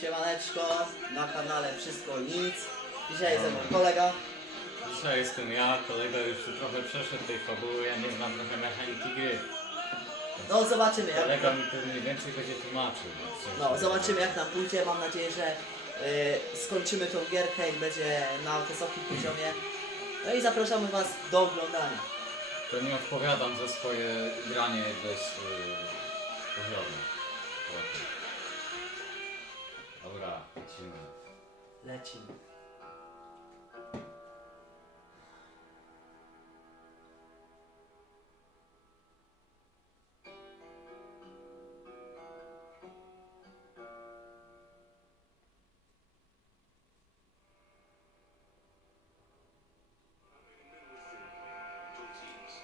Siemaneczko, na kanale Wszystko Nic. Dzisiaj jest ze mną kolega. Dzisiaj jestem ja, kolega już trochę przeszedł tej fabuły, ja nie znam trochę mechaniki gry. No zobaczymy jak... Kolega mi pewnie więcej będzie tłumaczył. No zobaczymy jak nam pójdzie, mam nadzieję, że skończymy tą gierkę i będzie na wysokim poziomie. No i zapraszamy was do oglądania. To nie odpowiadam za swoje granie bez poziomu. Dobra, lecimy. Lecimy.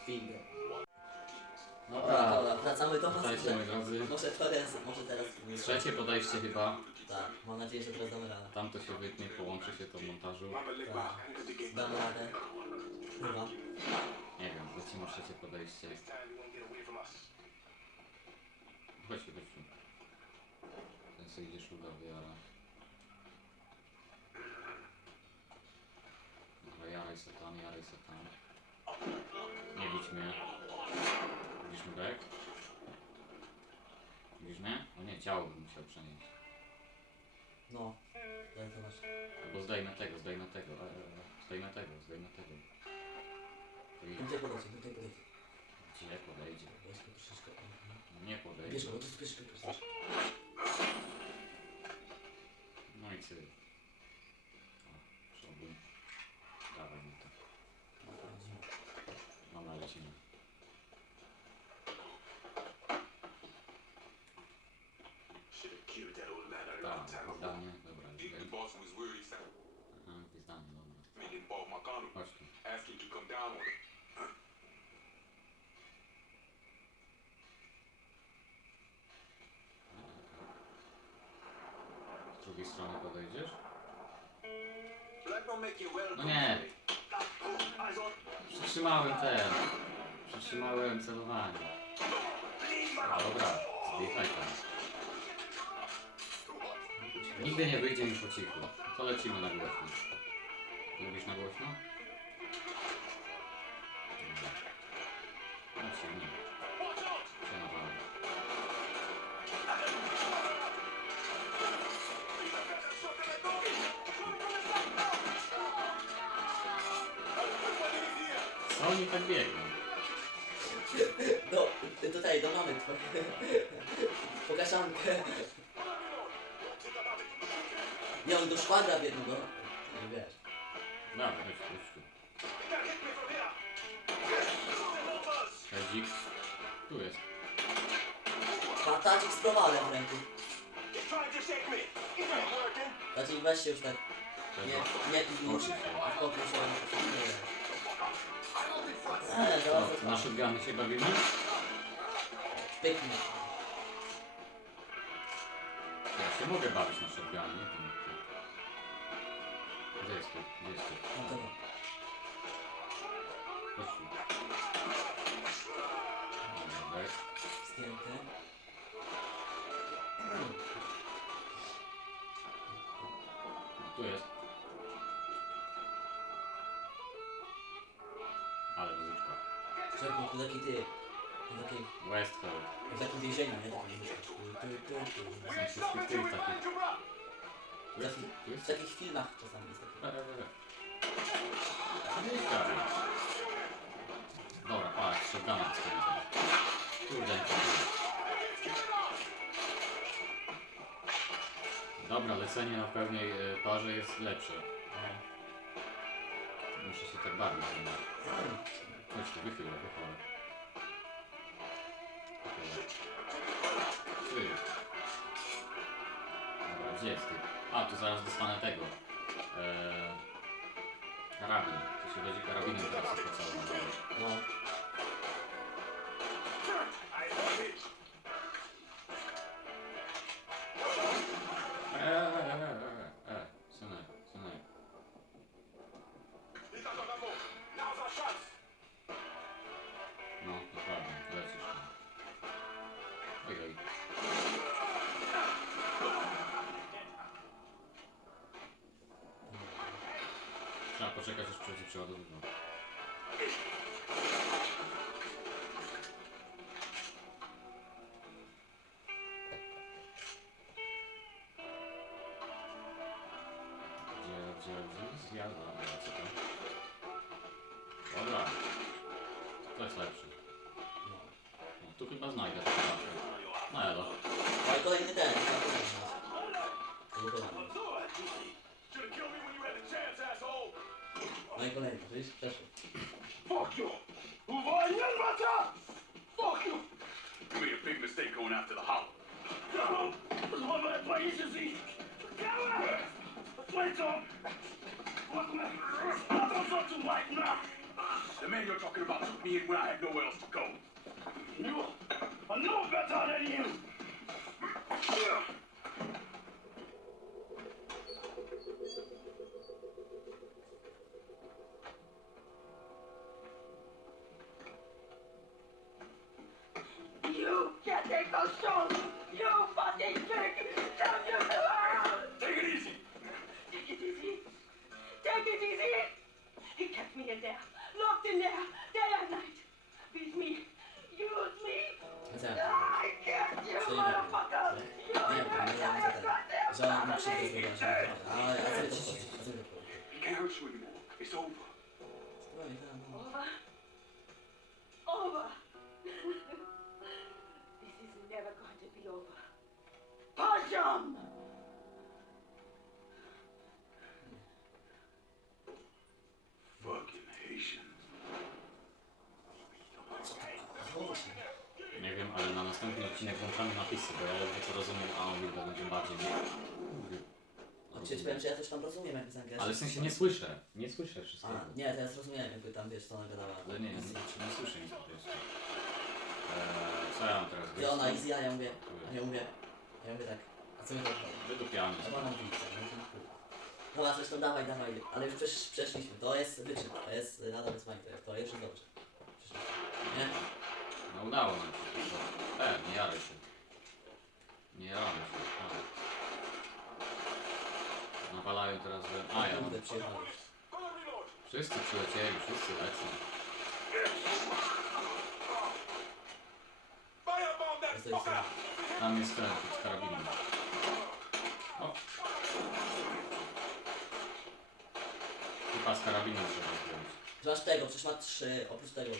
Finger. Dobra, wracamy do was. Witajcie moi drodzy. Może teraz... Trzecie podejście chyba. Tak, mam nadzieję, że teraz damy radę. Tam to się wytnie, połączy się to w montażu. Tak, damy radę. Chyba. Nie wiem, lecimy trzecie podejście. Chodźcie. Ten sobie idzie szluga wyjara. Dobra, jaraj satan. Nie widź mnie. Widzisz mnie, tak? Widzisz mnie? O nie, ciało bym musiał przenieść. No, daj to masz. Albo zdejmę tego. Zdejmę tego. Tutaj podejdzie. Gdzie podejdzie? Weź go troszeczkę. Nie podejdzie. Bierz go, bo to jest pierwszy. No i ty. O, przodem. Dawaj mi to. Dobra, lecimy. Tak, zdanie, dobra. Aha, zdanie, dobra. Chodź tu. Z drugiej strony podejdziesz? No nie! Przytrzymałem celowanie. Dobra, zdychaj tam. Nigdy nie wyjdzie mi po cichu. To lecimy na głośno. Lubisz na głośno? No silnie. Przenowałem. Co oni tak biegną? No, tutaj do mamy twoje. Pokażankę. Nie, on do szwadra biegł, no. Nie wiesz. Dobra, chodź tu. Hedzik. Tu jest. Tacik z prowalem w ręku. Tacik weź się już tak. Nie musi. Spokój się. No, na shotguny się bawimy? Pyknie. Ja się mogę bawić na shotguny, nie wiem. Gdzie jest tu? No dobra. Chodź tu. Dobra, daj. Zdjęty. Tu jest. Ale muzyczka. Czekaj, to taki ty. To taki... Westfall. To taki więzienia, nie? Taki Są wszystkie tych takich. Tu jest? w takich filmach czasami jest taki. Dobra, patrz, shotguna skręcę. Kurde. Dobra, lecenie na pełnej parze jest lepsze. Muszę się tak bawić. Chodź tu, wychylę. Ty. Dobra, gdzie jest ty? A, tu zaraz dostanę tego. Karabin. To się będzie karabinem teraz po całym. No. Synek. No, dokładnie, lecisz. Ojej. poczekać, aż przyjdzie przeładowywał. Gdzie? Zjadła. Co tam? Dobra. To jest lepszy. No, tu chyba znajdę to zawsze. No elo. Ale kolejny ten. No i kolejny, widzisz? Przeszło. Fuck you! Fuck you! You made a big mistake going after the hollow. No! That's one of my places, coward! Wait up! What the... I'm something like now! The man you're talking about took me in when I had nowhere else to go. You... I know better than you! You can't take those shots! You fucking pig! Damn you! Take it easy! Take it easy! Take it easy! He kept me in there, locked in there, day and night. Beat me, use me. I can't, you motherfucker! You Że on ma krzywdę zrobić. Ale ja sobie He can't hurt you anymore. It's over. Over. Over. This is never going to be over. Punch him! Fucking Haitian. Nie wiem, ale na następny odcinek włączamy napisy, bo ja ledwo to rozumiem, a on chyba będzie bardziej... Chodźcie, powiem, że ja coś tam rozumiem, jak jest angielski. Ale w sensie nie słyszę. Nie słyszę wszystkiego. A, nie, teraz rozumiałem, jakby tam, wiesz, co ona gadała. Ale nie słyszę nic po prostu. Co ja mam teraz I ona, powiedzieć? easy, a ja mówię, tak, a co mi to odpowie? Wydupiamy. Chyba nam widzę, dobra, zresztą dawaj, ale już przeszliśmy, to jest wyczyn, to jest nadal wyzwanie, to jest już dobrze. Przeszliśmy. Nie? No udało nam się. Nie jaraj się. Nie jaramy się. Nawalają teraz, że... A ja mam... Kurde, przyjechali. Wszyscy przylecieli, wszyscy lecą. Z tej strony. Tam jest ten, z karabinem. O! Chyba z karabinem trzeba zdjąć. Ty masz tego, przecież ma 3, oprócz tego.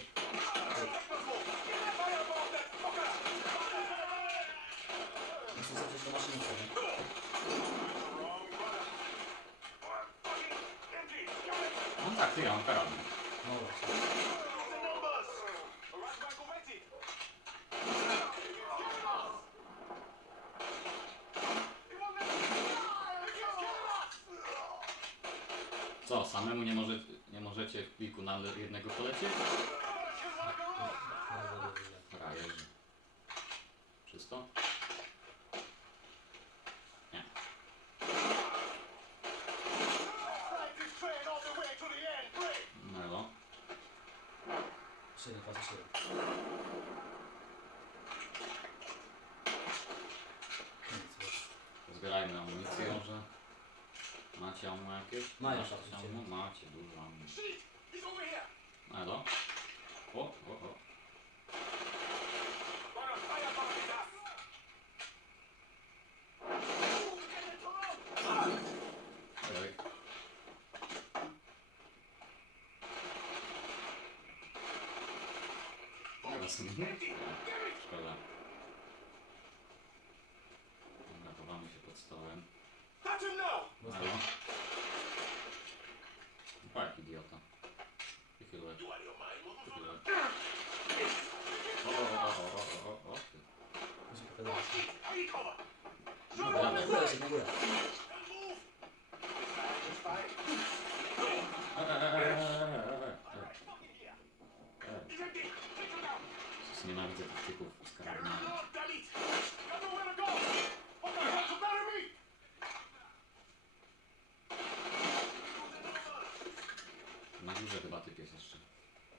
Muszę zobaczyć do maszyny sobie. No tak, ja mam karabin. No właśnie. Co, samemu nie możecie w pliku na jednego polecieć? Frajerzy. Czysto? Nie. Melo. 7, 27. Zbierajmy amunicję może. Macie ammo jakieś? Mają Macie oczywiście. ammo? Macie dużo ammo. Elo. O. Ej. Teraz szkoda. Dobra, chowamy się pod stołem. Elo. Jak idiota. Wychyluję. O. Dobra, na górę się, na górę. Nienawidzę tych typów z karabinami. Na górze chyba typ jest jeszcze.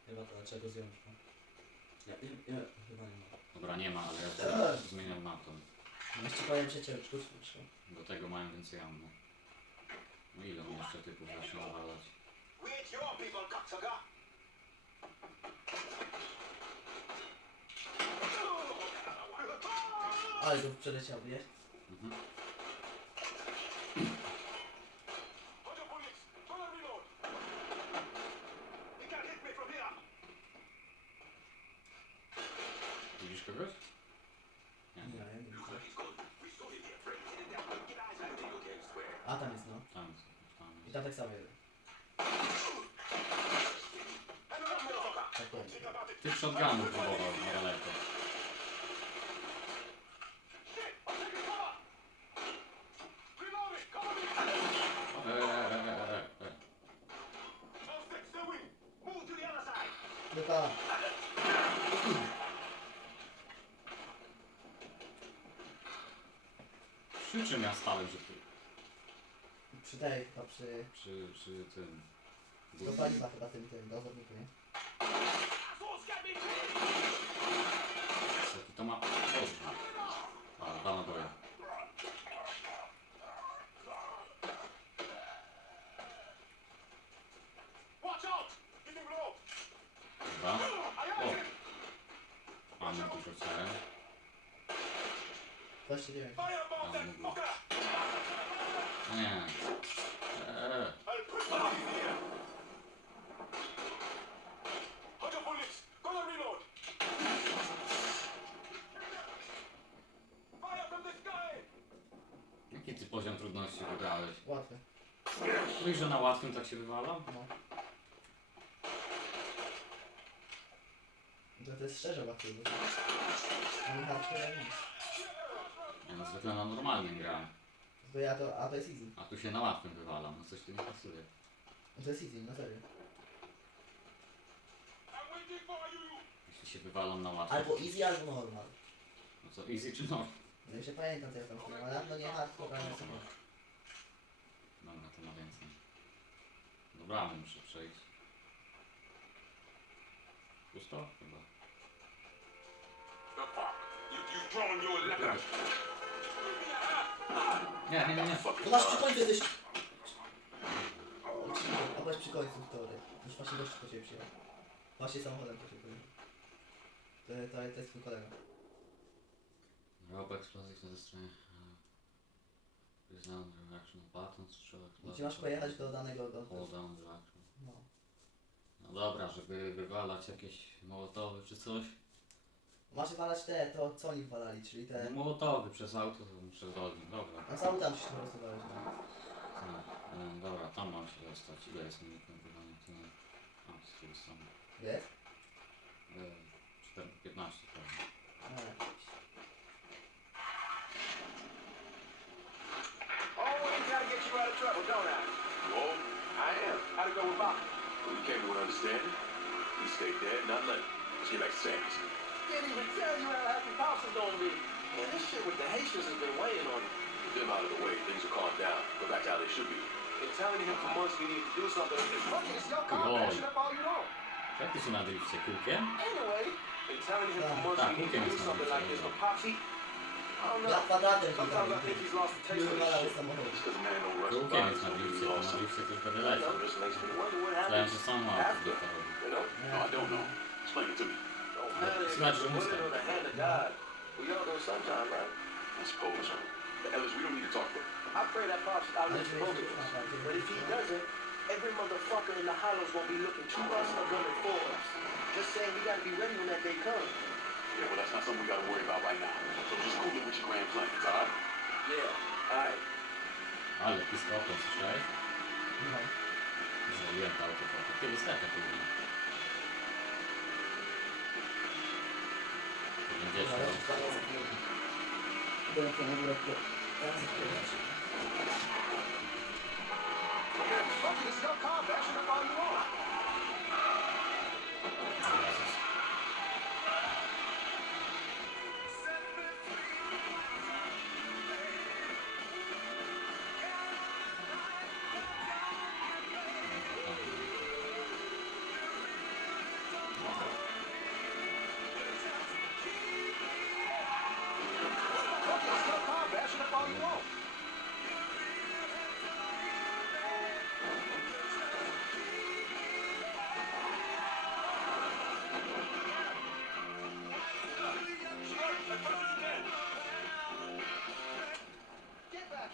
Chyba to dlaczego zdjąć, no? Nie, chyba nie ma. Dobra, nie ma, ale ja zmieniam mapę. No jeszcze powiem przecież, Do tego mają więcej ammo. No ile on jeszcze typów zacznie nawalać? We ain't your people, cocksucker. Ale go przeleciał, nie? Mhm. Hold your bullets. Hold on, reload. You can't hit me from here. Widzisz kogoś? Nie. Nie, ja nie widzę. He's gone. We saw him here, friend. Hit him down. Get eyes on him. Okay, square. A tam jest, no. Tam jest. Tam I jest. tam tak samo jest. And another motherfucker. Tak jest. Think about it. Tych shotgunów próbował na daleko. Shit, I'm taking cover. Reload it. Cover me. All sticks, still wing. Move to the other side. Tylko... Przy czym ja stałem, że ty... Przy tej, chyba przy... Przy tym... Do paliwa chyba tym dozorniku, nie? Assholes got me pinned. Jaki to ma... A, dwa naboje. Watch out. Hit him low. Dobra. I O! have him. Mamy tu chciałem. 29. Fireball that fucker. No nie. I'll put one in here. Hold your bullets. Gonna reload. Fire from the sky. Jaki ty poziom trudności wybrałeś? Łatwe. Mówisz, że na łatwym tak się wywala? No. To jest szczerze łatwe. Nie hardcore nic. Ja no zwykle na normalnym grałem. To ja to... A to jest easy. A tu się na łatwym wywalam. No coś tu nie pasuje. To jest easy, na serio. I'm waiting for you. Jeśli się wywalam na łatwym. Albo easy, albo normal. No co, easy czy no? No już nie pamiętam co ja tam chciałem, ale dawno nie hardcore, ale sobie. Dobra, to ma więcej. Dobra, muszę przejść. Pusto? Chyba. The fuck? You drawing your weapon? Nie. No masz przy końcu jesteś... A byłeś przy końcu wtorek. Już właśnie gość po ciebie przyjechał. Właśnie samochodem po ciebie przyjechał. To jest twój kolega. Rob explosive na ze stronie. Prisoner reaction button, strzał Gdzie masz pojechać do danego... Hold down reaction. No. No dobra, żeby wywalać jakieś mołotowy czy coś. Masz wywalać te, to co oni wywalali, czyli te... No, mołotowy przez auto to muszę zwolnić, dobra. No z autami się po prostu wywalać, no. Dobra, tam mam się dostać. Ile jest minut nagrywania? A, z tej strony. Jest? 15 pewnie. No. Always gotta get you out of trouble, don't I? Whoa, I am. How'd it go with Bob? Well, we came to an understanding. He stayed dead, not let. Let's get back to Sam's. Didn't even tell you how happy Pops is gonna be. Man, this shit with the Haitians has been weighing on him. With them out of the way, things will calm down. Go back to how they should be. Been telling him for months we need to do something. Fucking it's your car, Lord. shit up all you want. Jak ty się na drifcie? Kółkiem? Anyway, been telling him for months Tak, we need to kółkiem do jest na something like this, drifcie. but Pops, he... I don't Ja know. kwadratem Sometimes I think he's lost the taste of this wywalał shit. samochód. Just 'cause a man don't rush Kółkiem bodies jest na don't mean drifcie, he's to lost na something. drifcie też będę You know, leciał. just makes me wonder what Myślałem, happens że sam mam after. to robić. You know? No, I don't know. Explain it to me. Don't matter if Słuchaj, it's że a musta. winner or the hand of God. We all go sometime, right? I suppose. But Ellis, we don't need to talk about I pray that Pops outlives both of us. But if he doesn't, every motherfucker in the hollows won't be looking to us or coming for us. Just saying we gotta be ready when that day comes. Yeah, well, that's not something we gotta worry about right now. So just cool it with your grand plans, all right? Yeah, alright. Ale piskopem, słyszałeś? No. Zrobiłem to auto trochę. Ty wystarczy później. To będzie Ale się... to jest Będę na górę teraz odkrywać. Fucking it's your car, bash it up all you want. Fucking it's your car, bash it up all you want.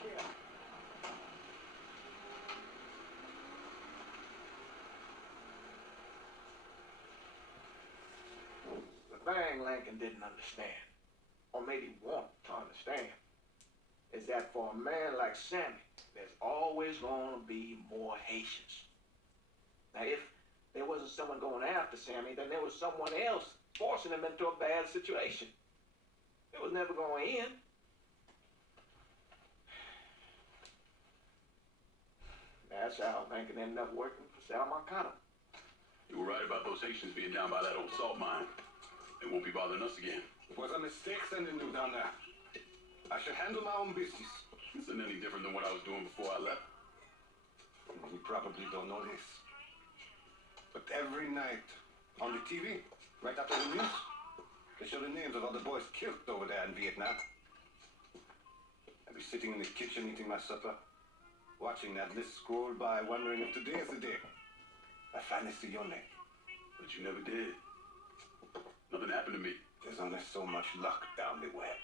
care. The thing Lincoln didn't understand, or maybe want to understand, is that for a man like Sammy, there's always going to be more Haitians. Now, if there wasn't someone going after Sammy, then there was someone else forcing him into a bad situation. It was never going to end. That's how Lincoln ended up working for Sal Marcano. You were right about those Haitians being down by that old salt mine. They won't be bothering us again. It was a mistake sending you down there. I should handle my own business. This isn't any different than what I was doing before I left. You probably don't know this, but every night on the TV, right after the news, they show the names of all the boys killed over there in Vietnam. I'd be sitting in the kitchen eating my supper, watching that list scroll by, wondering if today is the day I finally see your name. But you never did. Nothing happened to me. There's only so much luck down the way.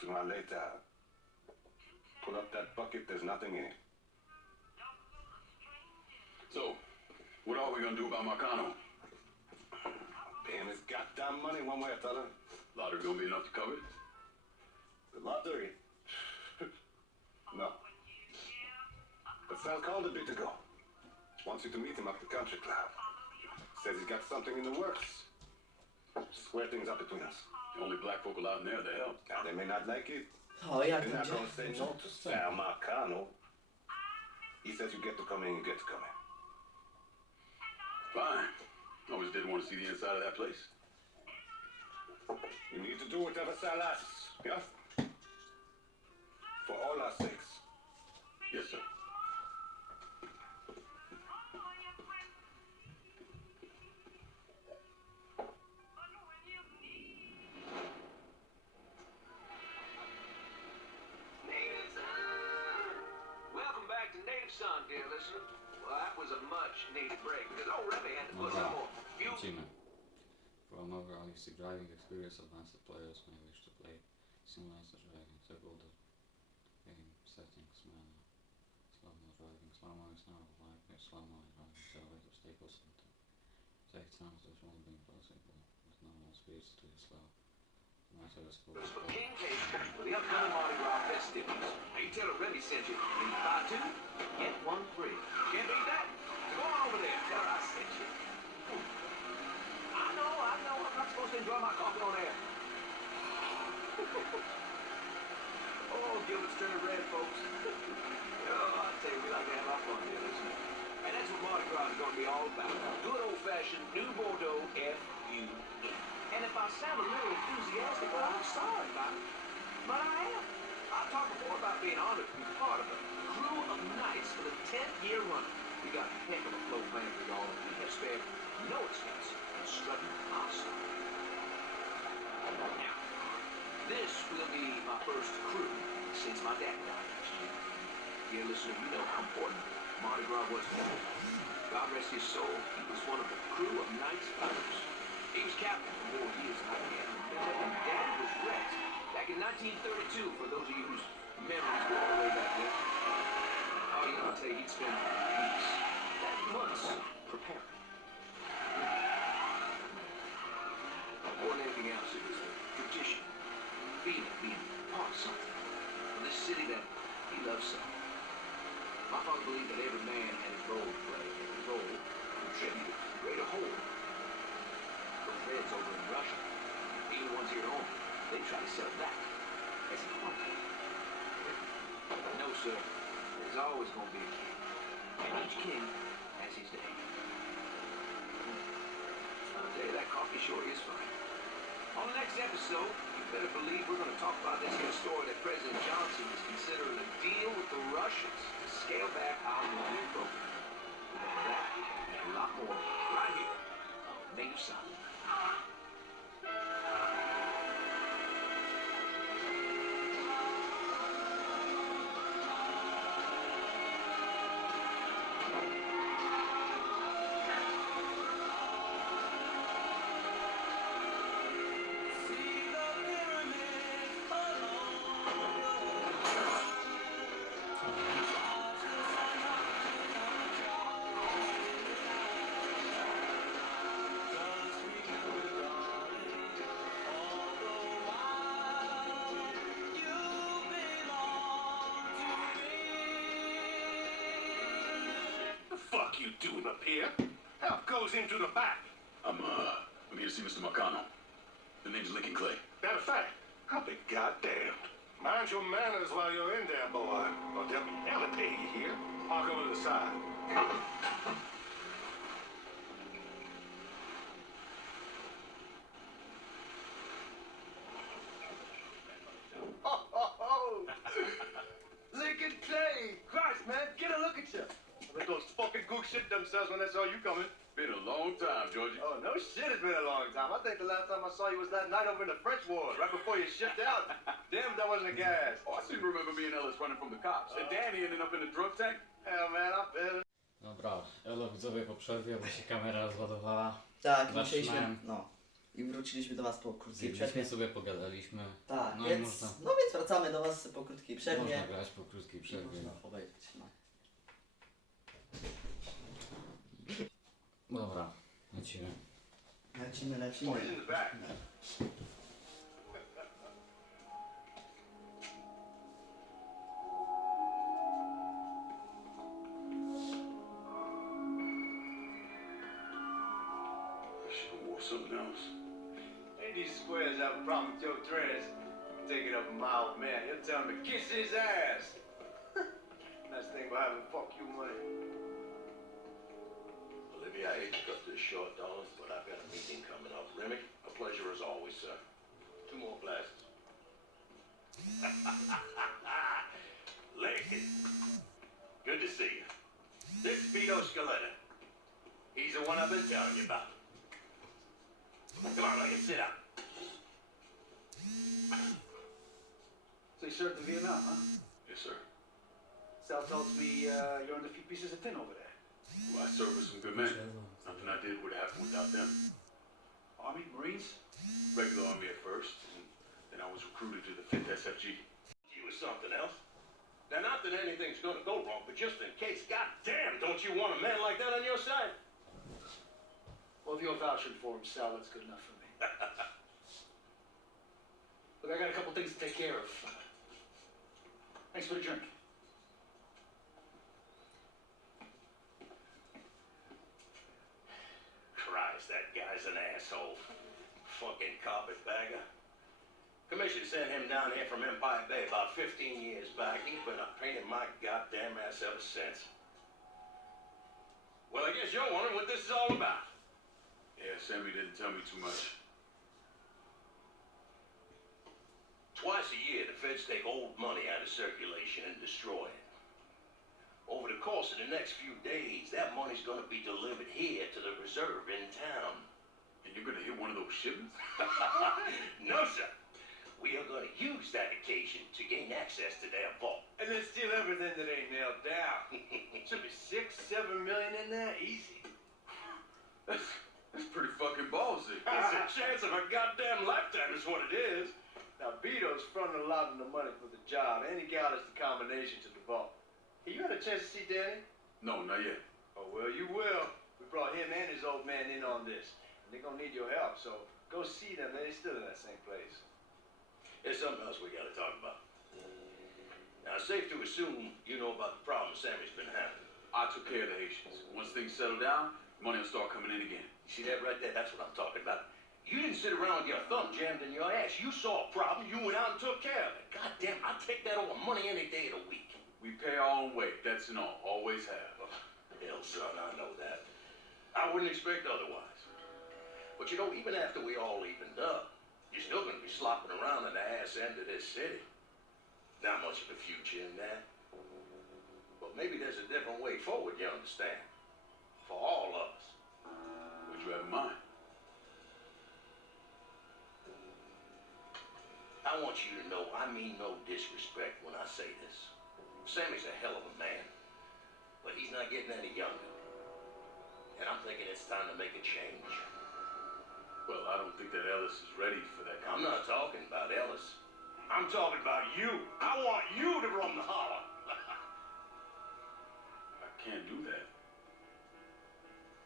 Sooner or later, pull up that bucket, there's nothing in it. So, what are we gonna do about Marcano? Pay him his goddamn money one way or the other. Lottery gonna be enough to cover it? The lottery? No. But Sal called a bit ago. Wants you to meet him up at the country club. Says he's got something in the works. Square things up between us. The only black folk allowed in there to help. Now, they may not like it. O, jak They're not będzie? going to say no to Sal Marcano. He says you get to come in, you get to come in. Fine. Always did want to see the inside of that place. You need to do whatever Sal asks, yeah? For all our sakes. Yes, sir. Welcome back to Native Son, dear listener. Well, that was a much-needed break because old Remy had to put some more fuel. Lecimy. From overall easy driving experience, advanced players may wish to play simulator driving. Several the game settings, manual, slow-mo driving, slow-mo is now live, slow-mo driving, elevator staples center. Take times which won't be possible with normal speeds too slow. Matter is cool. For King Cake for the upcoming Mardi Gras festivities. Now you tell her Remy sent you. When you buy two, get one free. Can't beat that. So go on over there. Tell her I sent you. I know. I'm not supposed to enjoy my coffee on air. Oh, Gilbert's turning red, folks. Oh, I tell you, we like to have our fun here, listener. And that's what Mardi Gras is going to be all about. Good old-fashioned New Bordeaux F-U-N. And if I sound a little enthusiastic, well, I'm sorry about it. But I am. I talked before about being honored to be part of a crew of knights for the 10th year running. We got a heck of a flow planned for y'all, and we have spared no expense in strutting our stuff. Now, this will be my first crew since my dad died last year. Dear listener, you know how important Mardi Gras was to me. God rest his soul, he was one of the crew of knights fighters. He was captain for more years than I can remember, and Dad was Rex back in 1932, for those of you whose memories go all the way back then. Oh, you know, I'll tell you, he'd spend weeks, months, preparing. More than anything else, it was a tradition, feeling, being part of something. From this city that he loved so. My father believed that every man had his role to play, and his role contributed to greater whole. Those Reds over in Russia, even the ones here at home, they try to sell that as a quantity. No, sir. There's always going to be a king. And each king has his day. I'll tell you, that coffee sure is fine. On the next episode, you better believe we're going to talk about this here story that President Johnson is considering a deal with the Russians to scale back our nuclear program. We're going to that and a lot more right here on Native Son. See the pyramid along the road. fuck you doing up here? Help goes into the back. I'm here to see Mr. Marcano. The name's Lincoln Clay. Matter of fact, I'll be goddamned. Mind your manners while you're in there, boy. Or they'll be hell to pay you here. Park over to the side. Lincoln Clay! Christ, man, get a look at you. Let those fucking gooks shit themselves when they saw you coming. Been a long time, Georgie. Oh, no shit, it's been a long time. I think the last time I saw you was that night over in the French Wars, right before you shipped out. Damn, that wasn't a gas. Oh, I seem to remember me and Ellis running from the cops. And Danny ended up in the drug tank. Hell, man, I feel it. Dobra, elo widzowie po przerwie, bo się kamera rozładowała. Tak, Zaczynałem. musieliśmy, no. I wróciliśmy do was po krótkiej przerwie. Zjedliśmy sobie, pogadaliśmy. Tak, No i więc, można, no więc wracamy do was po krótkiej przerwie. można grać po krótkiej I przerwie. można obejrzeć, no. Dobra, lecimy. Lecimy. Oh, he's in the back. I should have wore something else. Hey, these squares have a problem with your dress. Take it up a mild man. You'll tell him to kiss his ass. Nice thing about having fuck you money. Olivia, I hate to cut this short, darling, but I've got a meeting coming up. Remy, a pleasure as always, sir. 2 more glasses. Lincoln. Good to see you. This is Vito Scaletta. He's the one I've been telling you about. Come on, Lincoln, sit down. So you served in Vietnam, huh? Yes, sir. Sal tells me you're under a few pieces of tin over there. Well, I served with some good men. Nothing I did would happen without them. Army, Marines? Regular Army at first, and then I was recruited to the 5th SFG. You was something else. Now, not that anything's gonna go wrong, but just in case, goddamn, don't you want a man like that on your side? Well, if you're vouching for him, Sal, that's good enough for me. Look, I got a couple things to take care of. Thanks for the drink. Christ, that guy's an asshole. Fucking carpetbagger. Commission sent him down here from Empire Bay about 15 years back. He's been a pain in my goddamn ass ever since. Well, I guess you're wondering what this is all about. Yeah, Sammy didn't tell me too much. Twice a year, the feds take old money out of circulation and destroy it. Over the course of the next few days, that money's gonna be delivered here to the reserve in town. And you're gonna hit one of those shipments? No, sir. We are gonna use that occasion to gain access to their vault. And then steal everything that ain't nailed down. Should be 6-7 million in there, easy. That's pretty fucking ballsy. It's a chance of a goddamn lifetime is what it is. Now, Vito's fronting a lot of the money for the job, and he got us the combination to the vault. Hey, you had a chance to see Danny? No, not yet. Oh, well, you will. We brought him and his old man in on this. And they're gonna need your help, so go see them. They're still in that same place. There's something else we gotta talk about. Now, it's safe to assume you know about the problem Sammy's been having. I took care of the Haitians. Once things settle down, money will start coming in again. You see that right there? That's what I'm talking about. You didn't sit around with your thumb jammed in your ass. You saw a problem, you went out and took care of it. God damn, I'd take that over money any day of the week. We pay our own way, that's and all. Always have. Hell, son, I know that. I wouldn't expect otherwise. But you know, even after we all evened up, you're still gonna be slopping around in the ass end of this city. Not much of a future in that. But maybe there's a different way forward, you understand? For all of us. What you have in mind? I want you to know I mean no disrespect when I say this. Sammy's a hell of a man, but he's not getting any younger. And I'm thinking it's time to make a change. Well, I don't think that Ellis is ready for that I'm kind not talking about Ellis. I'm talking about you. I want you to run the holler. I can't do that.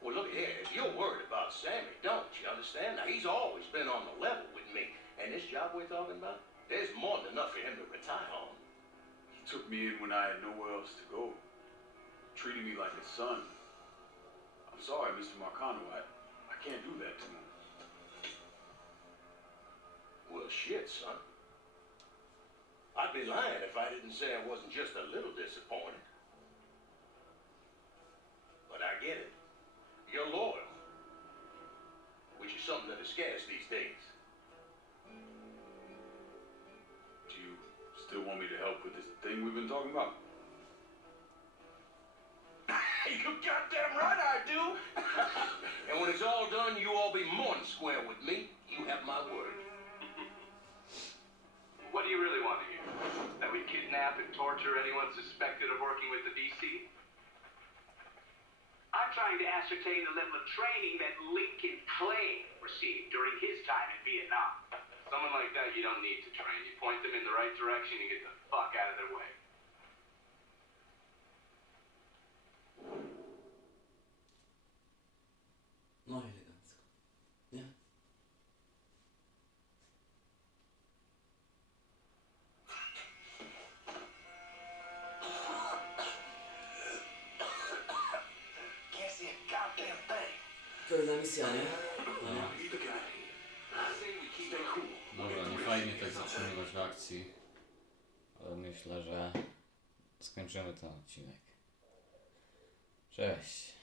Well, look here. If you're worried about Sammy, don't you understand? Now, he's always been on the level with me. And this job we're talking about, there's more than enough for him to retire on. He took me in when I had nowhere else to go. Treated me like a son. I'm sorry, Mr. Marcano. I can't do that to him. Well, shit, son. I'd be lying if I didn't say I wasn't just a little disappointed. But I get it. You're loyal. Which is something that is scarce these days. Do you still want me to help with this thing we've been talking about? You goddamn right I do! And when it's all done, you all be more than square with me. You have my word. What do you really want to hear? That we kidnap and torture anyone suspected of working with the DC? I'm trying to ascertain the level of training that Lincoln Clay received during his time in Vietnam. Someone like that you don't need to train. You point them in the right direction and get the fuck out of their way. No elegancko. Nie? Can't see a goddamn thing. Kolejna misja, nie? No. Get the guy here. I say we keep it cool. Dobra, nie fajnie tak zatrzymywać w akcji, ale myślę, że skończymy ten odcinek. Cześć.